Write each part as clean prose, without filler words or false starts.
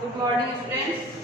Good morning, students.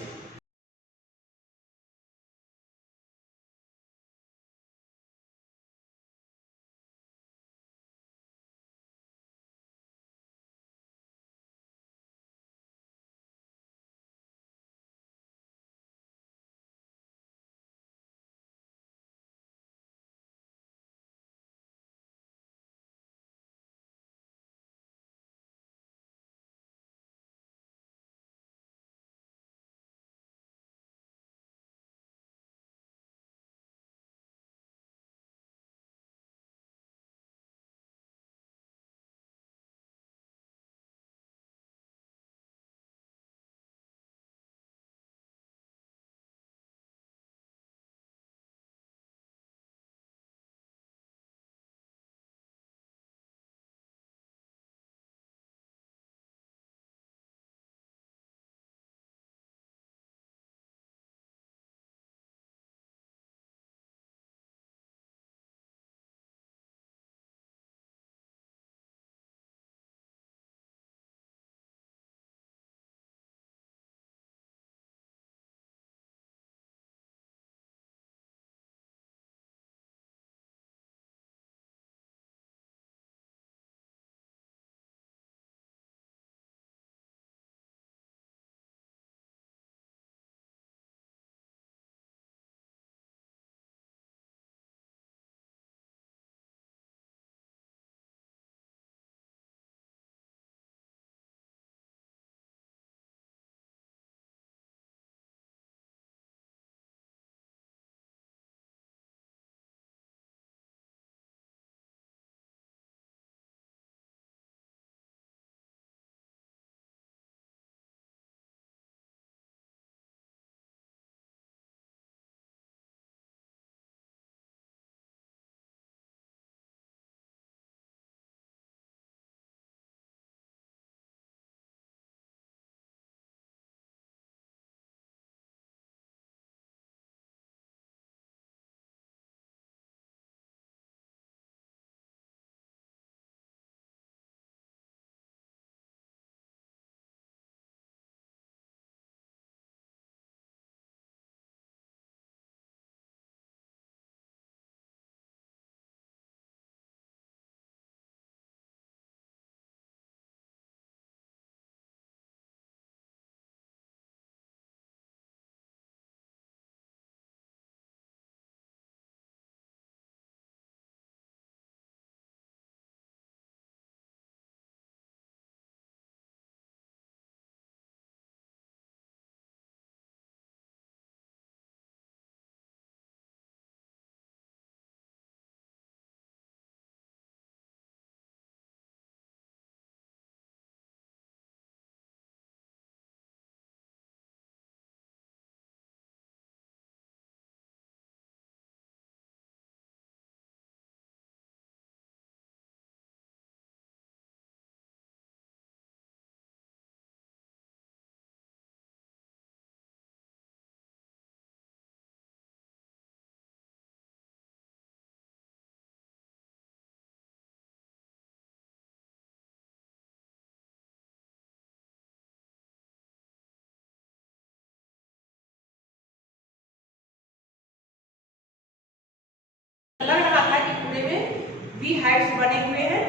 लग रहा था कि पूरे में वी हाइट्स बने हुए हैं,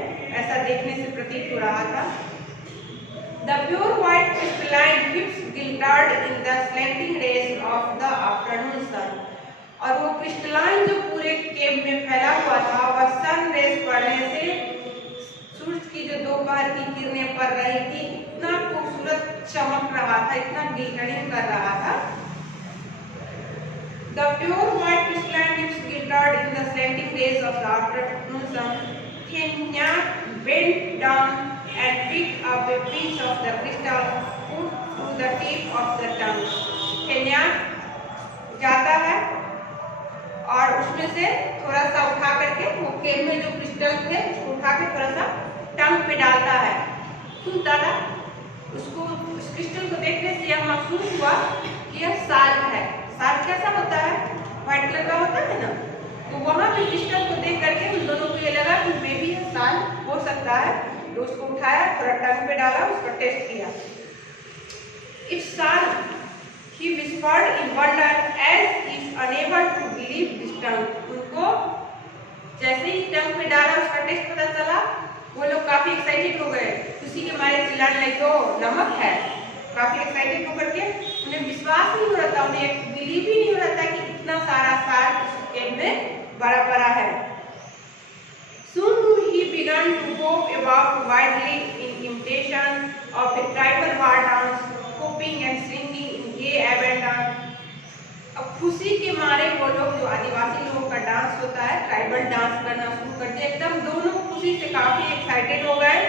ऐसा देखने से प्रतीत हो रहा था। The pure white crystalline tips glittered in the slanting rays of the afternoon sun. और वो क्रिस्टलाइन जो पूरे केव में फैला हुआ था, वह सन रेस पड़ने से सूरज की जो दोपहर की किरणें पड़ रही थी, इतना खूबसूरत चमक रहा था, इतना ग्लिटरिंग कर रहा था। The pure white crystalline tips glittered in the slanting rays of the afternoon sun. Kenya bent down and picked up a piece of the crystal put through the tip of the tongue. Kenya जाता है और उसमें से थोड़ा सा उठा करके वो केव में जो क्रिस्टल थे उसको उठा के थोड़ा सा टंग पे डालता है। क्यों डाला? उसको उस क्रिस्टल को देखने से यह महसूस हुआ कि यह साल्ट है। साल्ट कैसा होता है? व्हाइट कलर का होता है ना। तो वहां पे क्रिस्टल को देख करके उन दोनों को ये लगा कि मे बी साल्ट हो सकता है, तो उसको उठाया, थोड़ा टंग पे डाला, उसको टेस्ट किया। It's Sal, he whispered in wonder as he is unable to believe this tongue. उनको जैसे ही टंग पे डाला उसका टेस्ट पता चला, वो लोग काफी एक्साइटेड हो गए, खुशी के मारे चिल्लाने लगे, तो नमक है। काफी एक्साइटेड होकर के उन्हें विश्वास नहीं हो रहा था, उन्हें बिलीव ही नहीं हो रहा था कि इतना सारा साल इस केव में बड़ा बड़ा है। Soon he began to move about wildly in imitation of a tribal war dance, hopping and singing in gay abandon. अब खुशी के मारे वो लोग जो आदिवासी लोगों का डांस होता है, ट्राइबल डांस करना शुरू कर दिया। एकदम दोनों खुशी से काफी एक्साइटेड हो गए।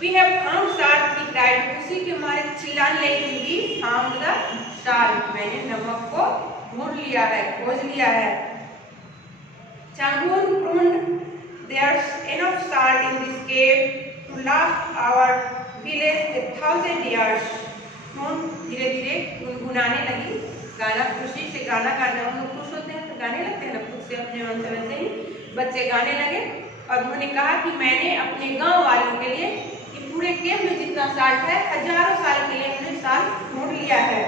We have found Sal, he cried, खुशी के मारे चिल्लाने लगी, We found the Sal, मैंने नमक को ढूंढ लिया है, खोज लिया है। Changun crooned, there's enough salt in this cave to last our village 1,000 years. धीरे धीरे गुनगुनाने लगी, गाना, खुशी से गाना गाना, हम लोग खुश होते हैं तो गाने लगते हैं ना खुद से, अपने मन से। वैसे ही बच्चे गाने लगे और उन्होंने कहा कि मैंने अपने गांव वालों के लिए कि पूरे केव में जितना साल्ट है, हजारों साल के लिए हमने साल्ट ढूंढ लिया है।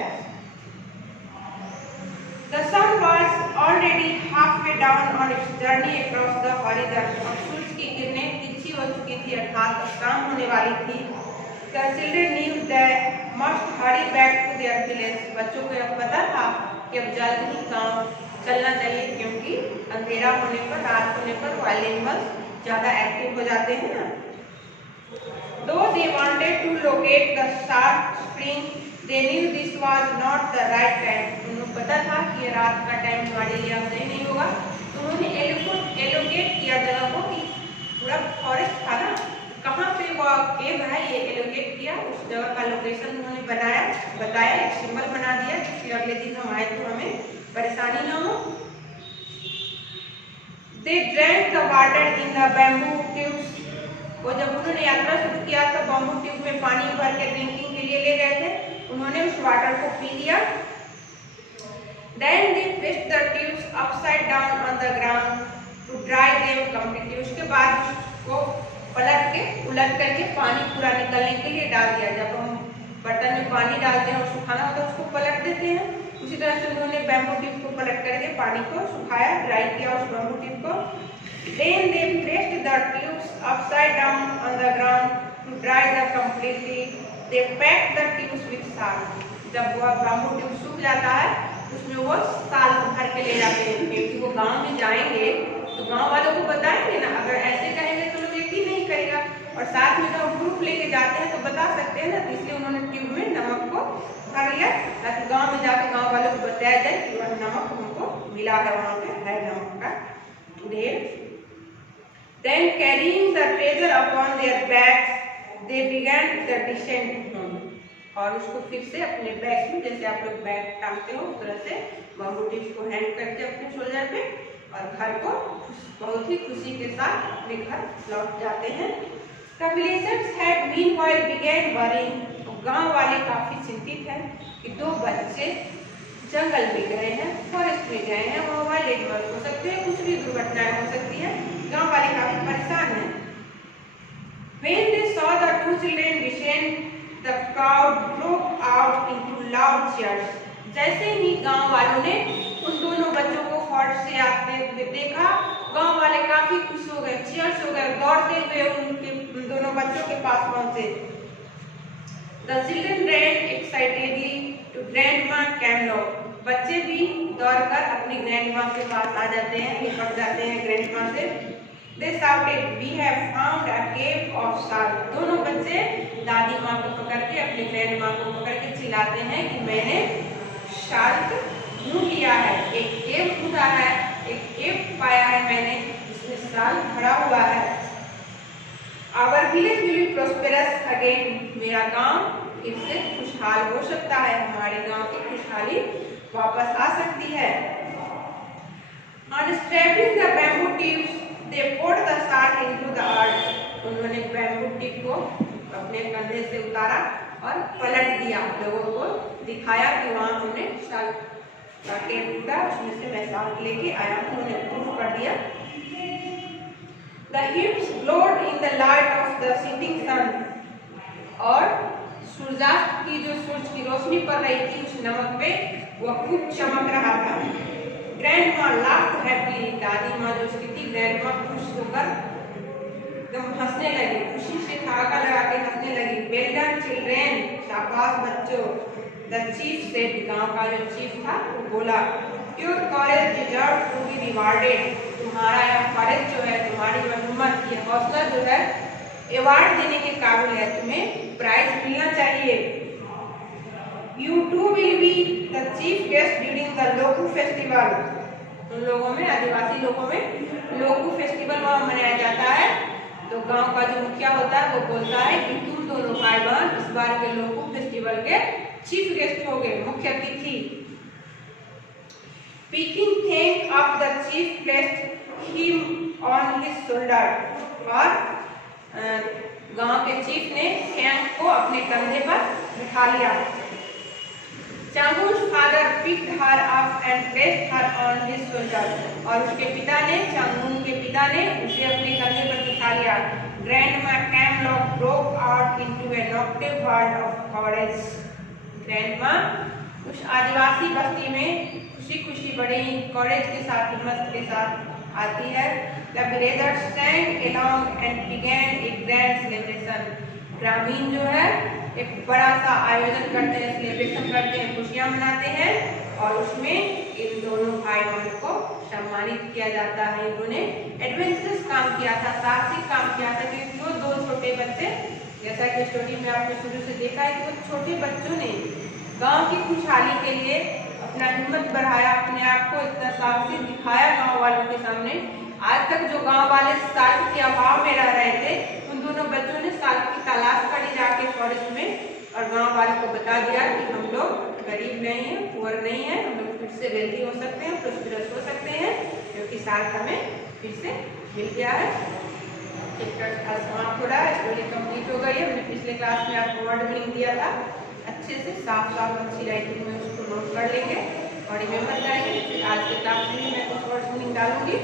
The sun was already halfway down on its journey across the horizon. अब सूरज की किरणें तिरछी हो चुकी थी, अर्थात शाम होने वाली थी। The children knew they must hurry back to their village. बच्चों को यह पता था कि अब जल्द ही गांव चलना चाहिए, क्योंकि अंधेरा होने पर, रात होने पर वाइल्ड एनिमल्स ज्यादा एक्टिव हो जाते हैं ना। Though they wanted to locate the salt spring, they knew this was not the right time. उन्हें पता था कि ये रात का टाइम हमारे लिए अब सही नहीं होगा, तो उन्होंने एलोकेट किया जगह को, कि पूरा फॉरेस्ट था ना, कहाँ पे वो केव है ये एलोकेट किया, उस जगह का लोकेशन उन्होंने बनाया, बताया, एक सिंबल बना दिया, कि अगले दिन हम आए तो हमें परेशानी ना हो। They drank the water in the bamboo tubes. वो जब उन्होंने यात्रा शुरू किया तो बम्बू ट्यूब में पानी भर के ड्रिंकिंग के लिए ले गए थे, उन्होंने उस वाटर को पी लिया। Then they placed the tubes upside down on the ground to dry them completely. उसके बाद उसको उलट करके पानी पूरा निकलने के लिए डाल दिया। जब हम बर्तन में पानी डालते हैं और सुखाना होता है उसको पलट देते हैं, उसी तरह से उन्होंने बैम्बू टिप को पलट करके पानी को सुखाया, ड्राई किया उस बैम्बू टिप को। Then they placed the tubes upside down on the ground to dry them completely. They packed the tubes with salt. जब वो बैम्बू टिप सूख जाता है उसमें वो साल्ट भर के ले जाते हैं, क्योंकि वो गांव में जाएंगे तो गांव वालों को बताएंगे ना, अगर ऐसे कहेंगे तो लोग यकीन नहीं करेगा, और साथ में जब प्रूफ लेके जाते हैं तो बता सकते हैं ना, तो इसलिए उन्होंने ट्यूब में नमक को भर लिया, ताकि गांव में जाके गांव वालों को बताया जाए कि वह नमक हमको मिला है, वहाँ पे है नमक का ढेर। Then carrying the treasure upon their backs, they began the descent home. और उसको फिर से अपने बैग में, जैसे आप लोग बैग टांगते हो उस तरह से बम्बू टिप्स को हैंग करके अपने शोल्डर पे, और घर को बहुत ही खुशी के साथ अपने घर लौट जाते हैं। The villagers had meanwhile began worrying. गांव वाले काफी चिंतित हैं कि दो बच्चे जंगल में गए हैं, फॉरेस्ट में गए हैं, वहाँ वाइल्ड एनिमल्स हो सकते हैं, कुछ भी दुर्घटनाएं हो सकती है। गांव वाले काफी परेशान हैं। When they saw the two children descend, the crowd broke out into loud cheers. जैसे ही गांव वालों ने उन दोनों बच्चों को फॉरेस्ट से आते हुए देखा, गांव वाले काफी खुश हो गए, चीयर्स हो गए, दौड़ते हुए उन दोनों बच्चों के पास पहुंचे। The children ran excitedly to Grandma Camlock. बच्चे भी दौड़कर अपनी ग्रैंडमा के पास आ जाते हैं, निपट जाते हैं ग्रैंडमा से। They shouted, "We have found a cave of salt." दोनों बच्चे दादी माँ को पकड़ के, अपनी ग्रैंडमा को पकड़ के चिल्लाते हैं कि मैंने साल्ट ढूंढ लिया है, एक केव ढूंढा है, एक केव पाया है मैंने, जिसमें साल्ट भरा हुआ है। Our village will be prosperous again. मेरा गांव फिर से खुशहाल हो सकता है, हमारे गांव की खुशहाली वापस आ सकती है। Unstrapping the bamboo tubes, they poured the salt into the earth. उन्होंने बैम्बू टिप को अपने कंधे से उतारा और पलट दिया, लोगों को दिखाया कि वहाँ हमने साल्ट का केव ढूंढा, उसमें से मैं साल्ट लेके आया हूँ, उन्होंने प्रूफ कर दिया। The heaps glowed in the light of the setting sun. और सूर्यास्त की जो सूरज की रोशनी पड़ रही थी उस नमक पे वह खूब चमक रहा था। ग्रैंडमा लाफ्ड हैप्पीली, दादी माँ जो उसकी थी ग्रैंडमा खुश होकर एकदम हंसने लगी, खुशी से ठहाका लगा के हंसने लगी। वेल डन चिल्ड्रेन, शाबाश बच्चों। द चीफ सेड, गांव का जो चीफ था वो बोला, your courage deserve to be rewarded, तुम्हारा यह करेज जो है, तुम्हारी जो हिम्मत, ये हौसला जो है अवार्ड देने के काबिल है, तुम्हें प्राइज मिलना चाहिए। You too will be the chief guest during the Loku festival, उन लोगों में, आदिवासी लोगों में लोकू फेस्टिवल वहाँ मनाया जाता है। तो गांव का जो मुखिया होता है वो बोलता है कि तुम दोनों भाई बहन इस बार के लोकू फेस्टिवल के चीफ गेस्ट हो गए, मुख्य अतिथि। Peeking thank of the chief placed him on his shoulder, और गांव के चीफ ने थैंक को अपने कंधे पर बिठा लिया। Changu's father picked her up and placed her on his shoulder, और उसके पिता ने, चांगून के पिता ने उसे अपने कंधे पर बिठा लिया। Grandma Kamlok broke out into a noctive word of courage, grandma उस आदिवासी बस्ती में खुशी खुशी बड़े ही करेज के साथ, हिम्मत के साथ आती है। The villagers sang along and began a grand celebration, ग्रामीण जो है एक बड़ा सा आयोजन करते हैं, सेलिब्रेशन करते हैं, खुशियां मनाते हैं, और उसमें इन दोनों भाई बहन को सम्मानित किया जाता है। इन्होंने एडवेंचरस काम किया था, साहसिक काम किया था, क्योंकि वो दो छोटे बच्चे, जैसा कि स्टोरी में आपने शुरू से देखा है कि वो छोटे बच्चों ने गांव की खुशहाली के लिए अपना हिम्मत बढ़ाया, अपने आप को इतना साहसिक दिखाया गांव वालों के सामने। आज तक जो गांव वाले साल्ट के अभाव में रह रहे थे, उन दोनों बच्चों ने साल्ट की तलाश करी जाके फॉरेस्ट में, और गांव वालों को बता दिया कि हम लोग गरीब नहीं हैं, पुअर नहीं है, हम लोग फिर से वेल्दी हो सकते हैं, प्रोस्पेरस हो सकते हैं, क्योंकि साल्ट हमें फिर से मिल गया है। चैप्टर समाप्त हो रहा है, स्टोरी कंप्लीट हो गई है। हमने पिछले क्लास में आपको वर्ड मीनिंग दिया था, अच्छे से साफ साफ अच्छी राइटिंग में उसको नोट कर लेंगे और रिमेम्बर करेंगे। फिर आज के क्लास में मैं कुछ वर्ड मीनिंग डालूंगी।